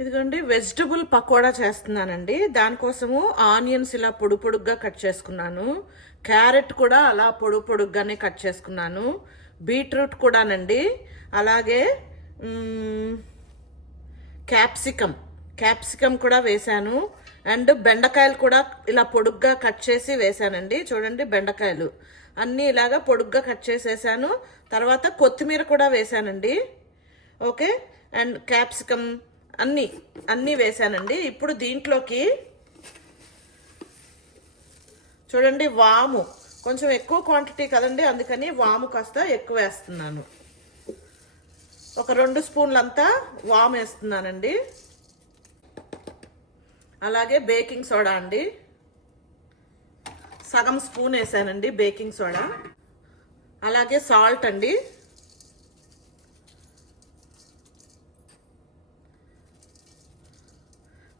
ఇదిగోండి వెజిటబుల్ పకోడా చేస్తున్నానండి. దానికోసము ఆనియన్స్ ఇలా పొడు పొడుగ్గా కట్ చేసుకున్నాను. క్యారెట్ కూడా అలా పొడు పొడుగ్గానే కట్ చేసుకున్నాను. బీట్రూట్ కూడానండి. అలాగే క్యాప్సికమ్ కూడా వేశాను. అండ్ బెండకాయలు కూడా ఇలా పొడుగ్గా కట్ చేసి వేశానండి. చూడండి, బెండకాయలు అన్నీ ఇలాగా పొడుగ్గా కట్ చేసేసాను. తర్వాత కొత్తిమీర కూడా వేశానండి. ఓకే, అండ్ క్యాప్సికమ్ అన్నీ వేసానండి. ఇప్పుడు దీంట్లోకి చూడండి, వాము కొంచెం ఎక్కువ క్వాంటిటీ కదండి, అందుకని వాము కాస్త ఎక్కువ వేస్తున్నాను. ఒక 2 స్పూన్లంతా వాము వేస్తున్నానండి. అలాగే బేకింగ్ సోడా అండి, సగం స్పూన్ వేసానండి బేకింగ్ సోడా. అలాగే సాల్ట్ అండి,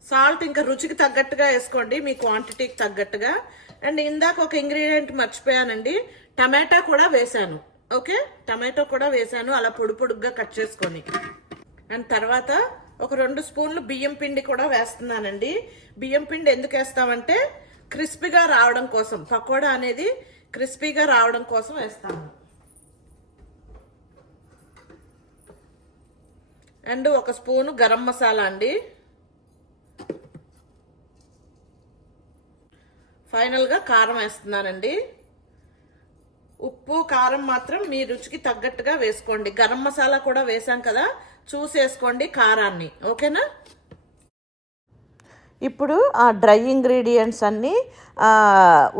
సాల్ట్ ఇంకా రుచికి తగ్గట్టుగా వేసుకోండి, మీ క్వాంటిటీకి తగ్గట్టుగా. అండ్ ఇందాక ఒక ఇంగ్రీడియంట్ మర్చిపోయానండి, టమాటా కూడా వేసాను. ఓకే, టమాటో కూడా వేసాను అలా పొడి పొడుగ్గా కట్ చేసుకొని. అండ్ తర్వాత ఒక 2 స్పూన్లు బియ్యం పిండి కూడా వేస్తున్నానండి. బియ్యం పిండి ఎందుకు వేస్తామంటే క్రిస్పీగా రావడం కోసం, పకోడా అనేది క్రిస్పీగా రావడం కోసం వేస్తాము. అండ్ 1 స్పూను గరం మసాలా అండి. ఫైనల్గా కారం వేస్తున్నానండి. ఉప్పు కారం మాత్రం మీ రుచికి తగ్గట్టుగా వేసుకోండి. గరం మసాలా కూడా వేసాం కదా, చూసేసుకోండి కారాన్ని. ఓకేనా? ఇప్పుడు ఆ డ్రై ఇంగ్రీడియంట్స్ అన్నీ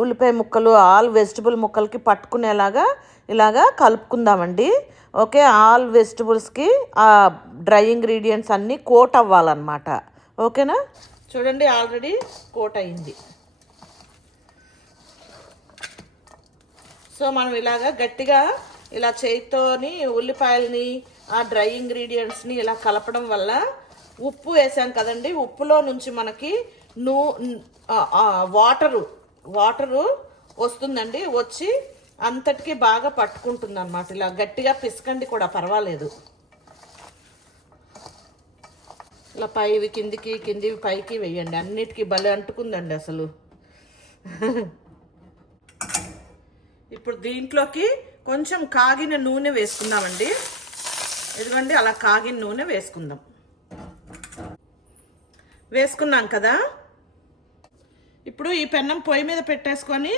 ఉల్లిపాయ ముక్కలు ఆల్ వెజిటబుల్ ముక్కలకి పట్టుకునేలాగా ఇలాగా కలుపుకుందామండి. ఓకే, ఆల్ వెజిటబుల్స్కి ఆ డ్రై ఇంగ్రీడియంట్స్ అన్నీ కోట్ అవ్వాలన్నమాట. ఓకేనా? చూడండి, ఆల్రెడీ కోట్ అయింది. సో మనం ఇలాగా గట్టిగా ఇలా చేతితోని ఉల్లిపాయలని ఆ డ్రై ఇంగ్రీడియంట్స్ని ఇలా కలపడం వల్ల ఉప్పు వేసాం కదండి, ఉప్పులో నుంచి మనకి వాటరు వస్తుందండి. వచ్చి అంతటికి బాగా పట్టుకుంటుంది అన్నమాట. ఇలా గట్టిగా పిసకండి కూడా పర్వాలేదు. ఇలా పైవి కిందివి పైకి వేయండి, అన్నిటికీ భలే అంటుకుందండి అసలు. ఇప్పుడు దీంట్లోకి కొంచెం కాగిన నూనె వేసుకుందామండి. ఇదిగోండి, అలా కాగిన నూనె వేసుకున్నాం కదా. ఇప్పుడు ఈ పెన్నం పొయ్యి మీద పెట్టేసుకొని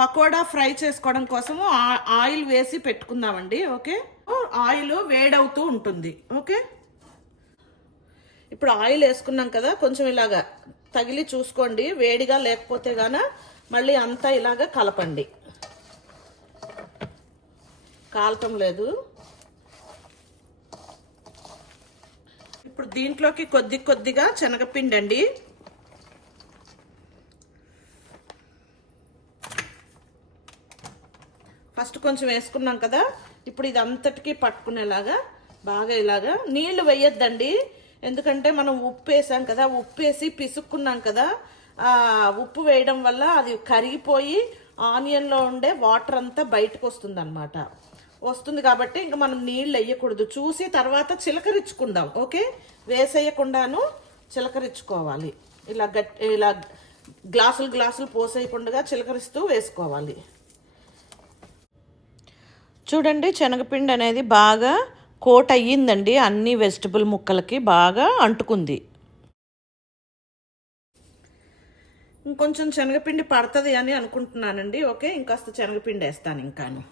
పకోడా ఫ్రై చేసుకోవడం కోసము ఆయిల్ వేసి పెట్టుకుందామండి. ఓకే, ఆయిల్ వేడవుతూ ఉంటుంది. ఓకే, ఇప్పుడు ఆయిల్ వేసుకున్నాం కదా, కొంచెం ఇలాగా తగిలి చూసుకోండి, వేడిగా లేకపోతే గాన మళ్ళీ అంతా ఇలాగా కలపండి. కాలటం లేదు. ఇప్పుడు దీంట్లోకి కొద్దిగా శనగపిండి అండి. ఫస్ట్ కొంచెం వేసుకున్నాం కదా, ఇప్పుడు ఇది అంతటికీ పట్టుకునేలాగా బాగా ఇలాగా. నీళ్లు వేయొద్దండి, ఎందుకంటే మనం ఉప్పు వేసాం కదా, ఉప్పు వేసి పిసుక్కున్నాం కదా. ఉప్పు వేయడం వల్ల అది కరిగిపోయి ఆనియన్లో ఉండే వాటర్ అంతా బయటకు వస్తుంది కాబట్టి ఇంకా మనం నీళ్ళు వేయకూడదు. చూసి తర్వాత చిలకరించుకుందాం. ఓకే, వేసేయకుండాను చిలకరించుకోవాలి. ఇలా గ్లాసులు పోసేయకుండా చిలకరిస్తూ వేసుకోవాలి. చూడండి, శనగపిండి అనేది బాగా కోట్ అయ్యిందండి, అన్ని వెజిటబుల్ ముక్కలకి బాగా అంటుకుంది. ఇంకొంచెం శనగపిండి పడుతుంది అని అనుకుంటున్నానండి. ఓకే, ఇంకాస్త శనగపిండి వేస్తాను. ఇంకాను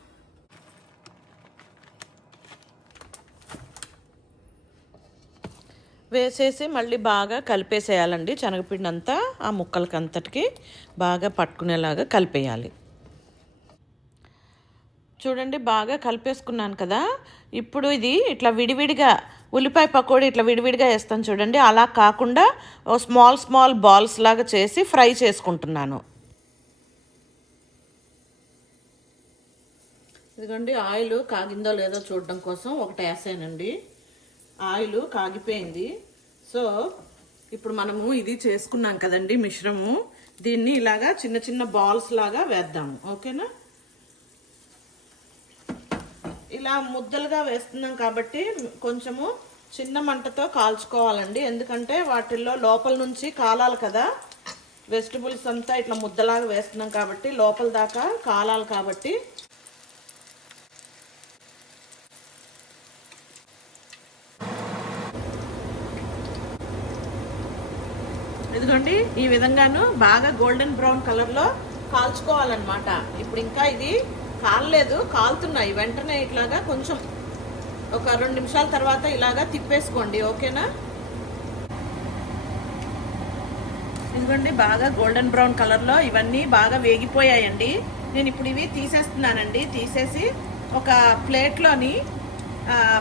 వేసేసి మళ్ళీ బాగా కలిపేసేయాలండి. శనగపిండి అంతా ఆ ముక్కలకి అంతటికి బాగా పట్టుకునేలాగా కలిపేయాలి. చూడండి, బాగా కలిపేసుకున్నాను కదా. ఇప్పుడు ఇది ఇట్లా విడివిడిగా ఉల్లిపాయ పకోడీ ఇట్లా విడివిడిగా వేస్తాను చూడండి, అలా కాకుండా స్మాల్ బాల్స్ లాగా చేసి ఫ్రై చేసుకుంటున్నాను. ఇదిగోండి, ఆయిల్ కాగిందో లేదో చూడడం కోసం ఒకటి వేసానండి. ఆయిల్ కాగిపోయింది. సో ఇప్పుడు మనము ఇది చేసుకున్నాం కదండి మిశ్రమము, దీన్ని ఇలాగా చిన్న బాల్స్ లాగా వేద్దాము. ఓకేనా? ఇలా ముద్దలుగా వేస్తున్నాం కాబట్టి కొంచెము చిన్న మంటతో కాల్చుకోవాలండి, ఎందుకంటే వాటిల్లో లోపల నుంచి కాలాలి కదా. వెజిటబుల్స్ అంతా ఇట్లా ముద్దలాగా వేస్తున్నాం కాబట్టి లోపల దాకా కాలాలి కాబట్టి. ఇదిగోండి ఈ విధంగాను బాగా గోల్డెన్ బ్రౌన్ కలర్లో కాల్చుకోవాలన్నమాట. ఇప్పుడు ఇంకా ఇది కాలలేదు, కాలుతున్నాయి. వెంటనే ఇట్లాగా కొంచెం ఒక 2 నిమిషాల తర్వాత ఇలాగా తిప్పేసుకోండి, ఓకేనా. ఇదిగోండి బాగా గోల్డెన్ బ్రౌన్ కలర్లో ఇవన్నీ బాగా వేగిపోయాయండి. నేను ఇప్పుడు ఇవి తీసేస్తున్నానండి. తీసేసి ఒక ప్లేట్లోని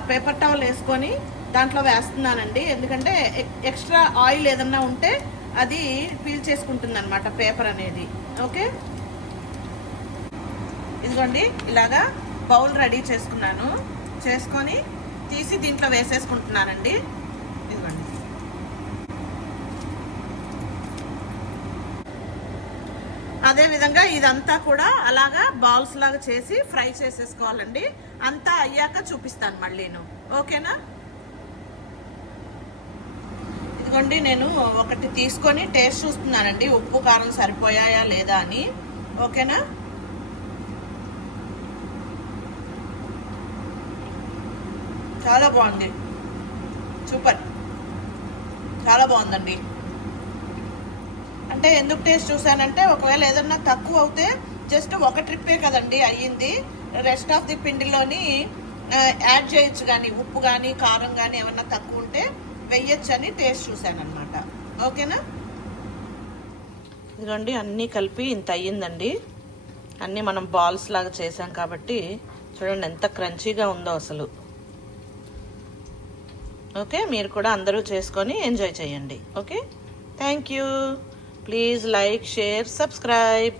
పేపర్ టవల్ వేసుకొని దాంట్లో వేస్తున్నానండి. ఎందుకంటే ఎక్స్ట్రా ఆయిల్ ఏదన్నా ఉంటే అది పీల్ చేసుకుంటుంది అనమాట పేపర్ అనేది, ఓకే. ఇదిగోండి ఇలాగా బౌల్ రెడీ చేసుకున్నాను. చేసుకొని తీసి దీంట్లో వేసేసుకుంటున్నానండి. ఇదిగోండి అదేవిధంగా ఇదంతా కూడా అలాగా బాల్స్ లాగా చేసి ఫ్రై చేసేసుకోవాలండి. అంతా అయ్యాక చూపిస్తాను మళ్ళీను, ఓకేనా. ఇదిగోండి నేను ఒకటి తీసుకొని టేస్ట్ చూస్తున్నానండి, ఉప్పు కారం సరిపోయాయా లేదా అని, ఓకేనా. చాలా బాగుంది, సూపర్, చాలా బాగుందండి. అంటే ఎందుకు టేస్ట్ చూసానంటే ఒకవేళ ఏదన్నా తక్కువ అవుతే జస్ట్ ఒక ట్రిప్పే కదండి అయ్యింది, రెస్ట్ ఆఫ్ ది పిండిలోని యాడ్ చేయొచ్చు, కానీ ఉప్పు కానీ కారం కానీ ఏమన్నా తక్కువ ఉంటే వెయ్యొచ్చు అని టేస్ట్ చూసాను అనమాట, ఓకేనా. ఇదిగోండి అన్నీ కలిపి ఇంత అయ్యిందండి. అన్నీ మనం బాల్స్ లాగా చేసాం కాబట్టి చూడండి ఎంత క్రంచీగా ఉందో అసలు, ఓకే. మీరు కూడా అందరూ చేసుకొని ఎంజాయ్ చేయండి, okay. Thank you. Please like, share, subscribe.